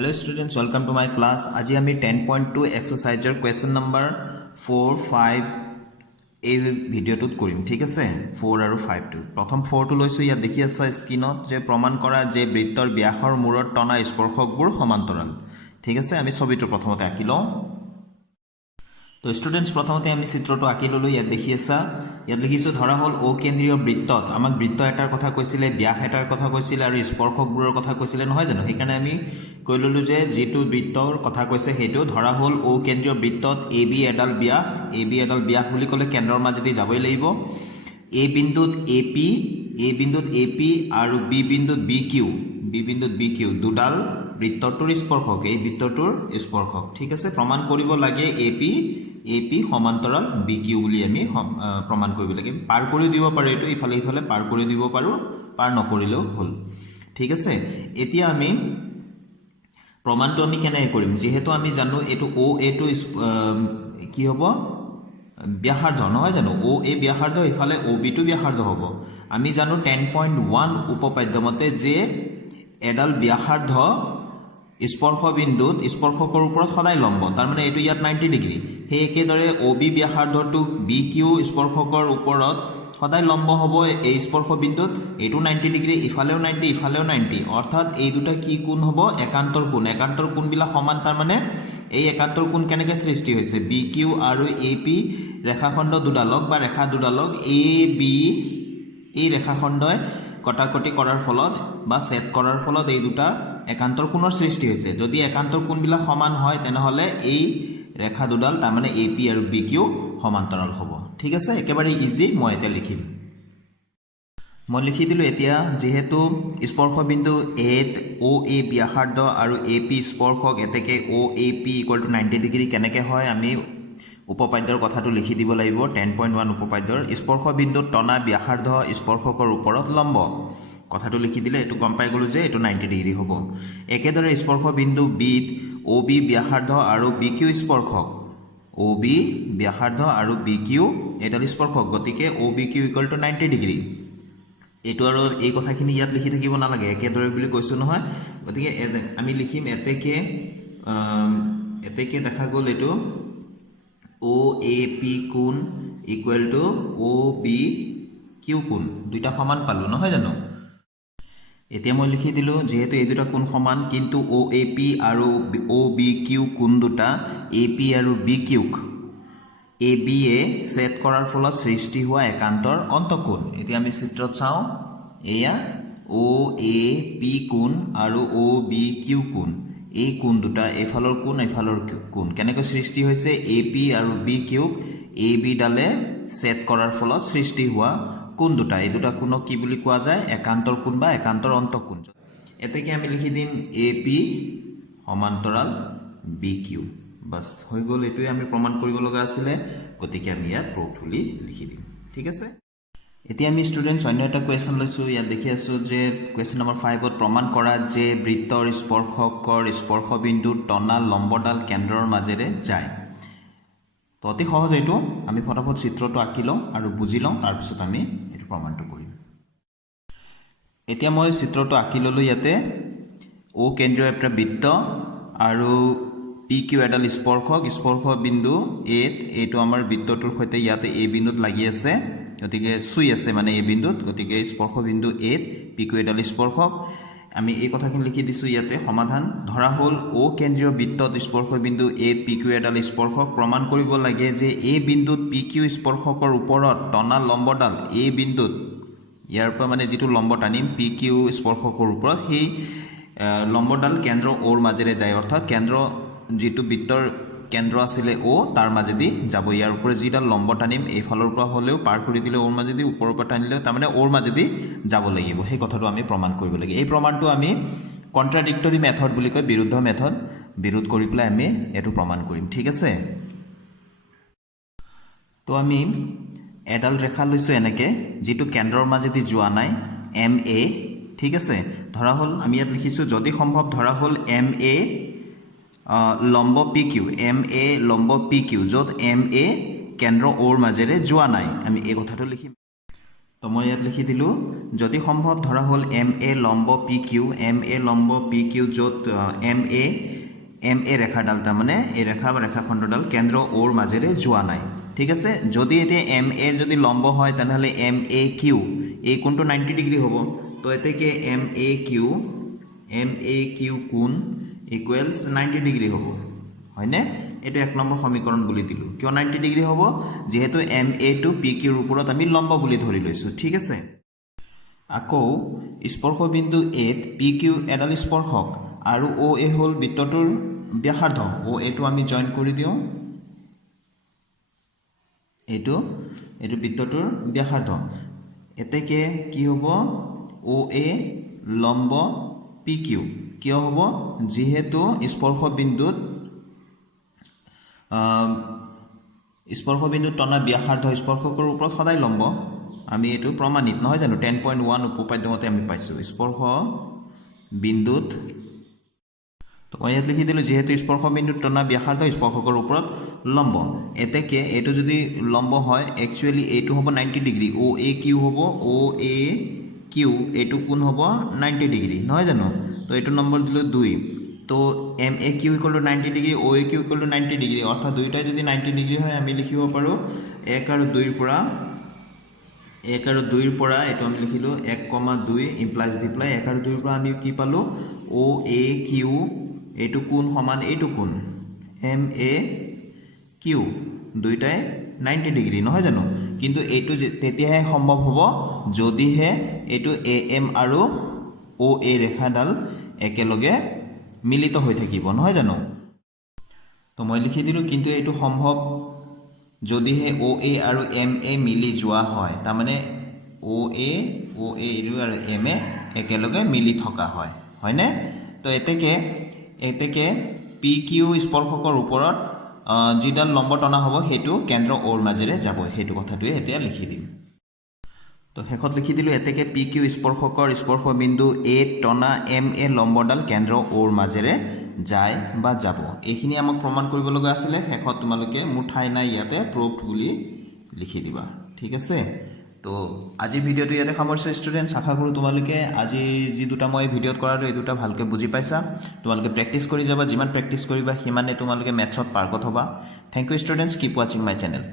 Hello students, welcome to my class. আজি আমি 10.2 exerciseৰ question number 4, 5 এই ভিডিঅ'টোত কৰিম, ঠিক আছে? 4 আৰু 5 টো। প্ৰথম 4 টো লৈছো, ইয়াত দেখি আছে স্ক্ৰীনত যে প্ৰমাণ কৰা যে বৃত্তৰ ব্যাসৰ মূৰত টনা স্পৰ্শকবোৰ সমান্তৰাল। ঠিক আছে, আমি ছবিটো প্ৰথমতে আঁকি লওঁ। তো স্টুডেন্টস প্ৰথমতে আমি চিত্ৰটো আঁকি ললো। ইয়াত দেখি আছা, ইয়াত লিখিছো ধৰা হল ও কেন্দ্ৰীয় বৃত্তত আমাক বৃত্ত এটাৰ কথা কৈছিলে, ব্যাস এটাৰ কথা কৈছিলে আৰু স্পৰ্শকবোৰৰ কথা কৈছিলে, নহয় জানো? সেইকাৰণে আমি কৈ ললো যে যিটো বৃত্তৰ কথা কৈছে সেইটো ধৰা হল ও কেন্দ্ৰীয় বৃত্তত এ বি এডাল ব্যাস বুলি ক'লে কেন্দ্ৰৰ মাজেদি যাবই লাগিব। এ বিন্দুত এ পি আৰু বি বিন্দুত বি কিউ দুডাল বৃত্তটোৰ স্পৰ্শক, এই বৃত্তটোৰ স্পৰ্শক। ঠিক আছে, প্ৰমাণ কৰিব লাগে এ পি সমান্তৰাল বি কিউ বুলি আমি প্ৰমাণ কৰিব লাগে। পাৰ কৰি দিব পাৰো, এইটো ইফালে ইফালে পাৰ কৰি দিব পাৰো, পাৰ নকৰিলেও হ'ল। ঠিক আছে, এতিয়া আমি প্ৰমাণটো আমি কেনেকৈ কৰিম? যিহেতু আমি জানো এইটো অ এটো কি হ'ব, ব্যাসাৰ্ধ, নহয় জানো? অ এ ব্যাসাৰ্ধ, ইফালে অ বি টো ব্যাসাৰ্ধ হ'ব। আমি জানো 10.1 উপপাদ্য মতে যে এডাল ব্যাসাৰ্ধ স্পৰ্শ বিন্দুত স্পৰ্শকৰ ওপৰত সদায় লম্ব, তাৰমানে এইটো ইয়াত 90 ডিগ্ৰী। সেই একেদৰে অ বি ব্যাসাৰ্ধটো বি কিউ স্পৰ্শকৰ ওপৰত সদায় লম্ব হ'ব এই স্পৰ্শ বিন্দুত, এইটো 90 ডিগ্ৰী, ইফালেও 90 ইফালেও 90, অৰ্থাৎ এই দুটা কি কোণ হ'ব? একান্তৰ কোণ। একান্তৰ কোণবিলাক সমান, তাৰমানে এই একান্তৰ কোণ কেনেকৈ সৃষ্টি হৈছে? বি কিউ আৰু এ পি ৰেখাখণ্ড দুডালক বা ৰেখা দুডালক এ বি এই ৰেখাখণ্ডই কটাকটি কৰাৰ ফলত বা ছেদ কৰাৰ ফলত এই দুটা একান্তৰ কোণৰ সৃষ্টি হৈছে। যদি একান্তৰ কোণবিলাক সমান হয় তেনেহ'লে এই ৰেখা দুডাল, তাৰমানে এ পি আৰু বি কিউ সমান্তৰাল হ'ব। ঠিক আছে, একেবাৰে ইজি। মই এতিয়া লিখিম, মই লিখি দিলোঁ। এতিয়া যিহেতু স্পৰ্শ বিন্দু এত অ এ ব্যাসাৰ্ধ আৰু এ পি স্পৰ্শক, এতেকে O A P equal to 90 degree কেনেকৈ হয় আমি উপপাদ্যৰ কথাটো লিখি দিব লাগিব। 10.1 উপপাদ্যৰ স্পৰ্শ বিন্দুত টনা ব্যাসাৰ্ধ স্পৰ্শকৰ ওপৰত লম্ব, কথাটো লিখি দিলে এইটো গম পাই গ'লো যে এইটো 90 ডিগ্ৰী হ'ব। একেদৰে স্পৰ্শ বিন্দু বিত অ বি ব্যাসাৰ্ধ আৰু বি কিউ স্পৰ্শক, অ বি ব্যাসাৰ্ধ আৰু বি কিউ এডাল স্পৰ্শক, গতিকে O B Q equal to 90 degree. এইটো আৰু এই কথাখিনি ইয়াত লিখি থাকিব নালাগে, একেদৰে বুলি কৈছোঁ নহয়। গতিকে আমি লিখিম এতেকে দেখা গ'ল এইটো অ এ পি কোণ equal to O B Q কোণ, দুইটা সমান পালোঁ, নহয় জানো? এতিয়া মই লিখি দিলোঁ যিহেতু এই দুটা কোণ সমান, কিন্তু অ এ পি আৰু অ বি কিউ কোণ দুটা এ পি আৰু বি কিউক এ বি এ ছেদ কৰাৰ ফলত সৃষ্টি হোৱা একান্তৰ অন্তঃকোণ। এতিয়া আমি চিত্ৰত চাওঁ, এয়া অ এ পি কোণ আৰু অ বি কিউ কোণ, এই কোণ দুটা এইফালৰ কোণ এইফালৰ কোণ কেনেকৈ সৃষ্টি হৈছে? এ পি আৰু বি কিউক এ বি ডালে ছেদ কৰাৰ ফলত সৃষ্টি হোৱা কোণ দুটা, এই দুটা কোণক কি বুলি কোৱা যায়? একান্তৰ কোণ বা একান্তৰ অন্তঃকোণ। এতেকে আমি লিখি দিম এ পি সমান্তৰাল বি কিউ। বাছ হৈ গ'ল, এইটোৱে আমি প্ৰমাণ কৰিব লগা আছিলে, গতিকে আমি ইয়াত প্ৰুফ বুলি লিখি দিম। ঠিক আছে, এতিয়া আমি ষ্টুডেণ্টছ অন্য এটা কুৱেশ্যন লৈছোঁ। ইয়াত দেখি আছোঁ যে কুৱেশ্যন নম্বৰ 5ত প্ৰমাণ কৰা যে বৃত্তৰ স্পৰ্শকৰ স্পৰ্শবিন্দুৰ টনা লম্বডাল কেন্দ্ৰৰ মাজেৰে যায়। তো অতি সহজ, এইটো আমি ফটাফট চিত্ৰটো আঁকি লওঁ আৰু বুজি লওঁ, তাৰপিছত আমি এইটো প্ৰমাণটো কৰিম। এতিয়া মই চিত্ৰটো আঁকি ল'লোঁ। ইয়াতে অ কেন্দ্ৰীয় এটা বৃত্ত আৰু পি কিউ এডাল স্পৰ্শ বিন্দু এত, এইটো আমাৰ বৃত্তটোৰ সৈতে ইয়াতে এই বিন্দুত লাগি আছে, গতিকে চুই আছে মানে এই বিন্দুত, গতিকে স্পৰ্শ বিন্দু এত পি কিউ এডাল স্পৰ্শক। আমি এই কথাখিনি লিখি দিছোঁ ইয়াতে। সমাধান: ধৰা হ'ল অ কেন্দ্ৰীয় বৃত্তত স্পৰ্শ বিন্দু এত পি কিউ এডাল স্পৰ্শক। প্ৰমাণ কৰিব লাগে যে এই বিন্দুত পি কিউ স্পৰ্শকৰ ওপৰত টনা লম্বডাল, এই বিন্দুত ইয়াৰ পৰা মানে যিটো লম্ব টানিম পি কিউ স্পৰ্শকৰ ওপৰত, সেই লম্বডাল কেন্দ্ৰ অ'ৰ মাজেৰে যায়, অৰ্থাৎ কেন্দ্ৰ যিটো বৃত্তৰ কেন্দ্ৰ আছিলে অ, তাৰ মাজেদি যাব। ইয়াৰ ওপৰত যিডাল লম্ব টানিম এইফালৰ পৰা হ'লেও পাৰ কৰি দিলে অ'ৰ মাজেদি, ওপৰৰ পৰা টানিলেও তাৰমানে অ'ৰ মাজেদি যাব লাগিব। সেই কথাটো আমি প্ৰমাণ কৰিব লাগে। এই প্ৰমাণটো আমি কণ্ট্ৰাডিক্টৰী মেথড বুলি কয়, বিৰুদ্ধ মেথড, বিৰোধ কৰি পেলাই আমি এইটো প্ৰমাণ কৰিম। ঠিক আছে, তো আমি এডাল ৰেখা লৈছোঁ এনেকৈ, যিটো কেন্দ্ৰৰ মাজেদি যোৱা নাই, এম এ। ঠিক আছে, ধৰা হ'ল আমি ইয়াত লিখিছোঁ যদি সম্ভৱ, ধৰা হ'ল এম এ লম্ব পি কিউ, এম এ লম্ব পি কিউ, য'ত এম এ কেন্দ্ৰ অ'ৰ মাজেৰে যোৱা নাই, আমি এই কথাটো লিখিম। তো মই ইয়াত লিখি দিলো যদি সম্ভৱ ধৰা হ'ল MA লম্ব PQ MA লম্ব PQ য'ত MA ৰেখাডাল তাৰমানে এই ৰেখা বা ৰেখাখণ্ডডাল কেন্দ্ৰ ওৰ মাজেৰে যোৱা নাই ঠিক আছে যদি এতিয়া MA যদি লম্ব হয় তেনেহ'লে MAQ এই কোণটো 90 ডিগ্ৰী হ'ব তো এতেকে MAQ কোণ ইকুৱেলছ 90 ডিগ্ৰী হ'ব হয়নে এটো এক নম্বৰ সমীকৰণ বুলি দিলো কিয় 90 ডিগ্ৰী হ'ব যেহেতু MA টু PQ ৰ ওপৰত আমি লম্ব বুলি ধৰি লৈছো ঠিক আছে আকৌ স্পৰ্শ বিন্দু A ত PQ এডাল স্পৰ্শক আৰু OA হ'ল বৃত্তটোৰ ব্যাসাৰ্ধ OA টো আমি জয়েন কৰি দিও এটো বৃত্তটোৰ ব্যাসাৰ্ধ এতেকে কি হ'ব OA লম্ব PQ কিয় হ'ব যেহেতু স্পৰ্শ বিন্দুত টনা ব্যাসাৰ্ধ স্পৰ্শকৰ ওপৰত সদায় লম্ব আমি এটো প্ৰমাণিত নহয় জানো 10.1 উপপাদ্যমতে আমি পাইছো স্পৰ্শ বিন্দুত তো মই ইয়াত লিখি দিলো যেহেতু স্পৰ্শ বিন্দুত টনা ব্যাসাৰ্ধ স্পৰ্শকৰ ওপৰত লম্ব এতেকে এটো যদি লম্ব হয় একচুয়ালি এটো হ'ব 90 ডিগ্ৰী OAQ হ'ব OAQ এটো কোণ হ'ব 90 ডিগ্ৰী নহয় জানো তো এটো নম্বৰ দিলো 2 তো MAQ equal to 90 degree OAQ equal to 90 degree অৰ্থাৎ দুইটাই যদি 90 ডিগ্ৰী হয় আমি লিখিব পাৰো 1 আৰু 2 ৰ পৰা এটো আমি লিখিলো 1,2 ইমপ্লাইজ ৰিপ্লাই 1 আৰু 2 ৰ পৰা আমি কি পালো OAQ এটো কোণ সমান এটো কোণ MAQ দুইটাই 90 ডিগ্ৰী নহয় জানো কিন্তু এটো তেতিয়াহে সম্ভৱ হ'ব যদিহে এটো AM আৰু OA ৰেখাডাল একেলগে মিলিত হৈ থাকিব নহয় জানো তো মই লিখি দিলো কিন্তু এটো সম্ভৱ যদিহে OA আৰু MA মিলি যোৱা হয় তাৰ মানে OA আৰু MA একেলগে মিলি থকা হয় হয়নে তো এতেকে PQ স্পৰ্শকৰ ওপৰত যিডাল লম্ব টনা হ'ব হেতু কেন্দ্ৰ ওৰ মাজেৰে যাব হেতু কথাটোৱে এতিয়া লিখি দিম তো শেষত লিখি দিলো এতেকে PQ স্পৰ্শকৰ স্পৰ্শ বিন্দু A টনা MA লম্বডাল কেন্দ্ৰ ওৰ মাজেৰে যায় বা যাব এইখিনি আমাক প্ৰমাণ কৰিব লগা আছিল শেষত তোমালোকে মোৰ ঠাই নাই ইয়াতে প্ৰুভড বুলি লিখি দিবা ঠিক আছে তো আজি ভিডিওটো ইয়াতে সামৰিছো ষ্টুডেন্টস আশা কৰো তোমালোকে আজি যি দুটা মই ভিডিওত কৰালো এই দুটা ভালকে বুজি পাইছা তোমালোকে প্ৰেক্টিছ কৰি যাবা যিমান প্ৰেক্টিছ কৰিবা সিমানে তোমালোকে মেথছত পাৰ্গত হ'বা thank you students keep watching my channel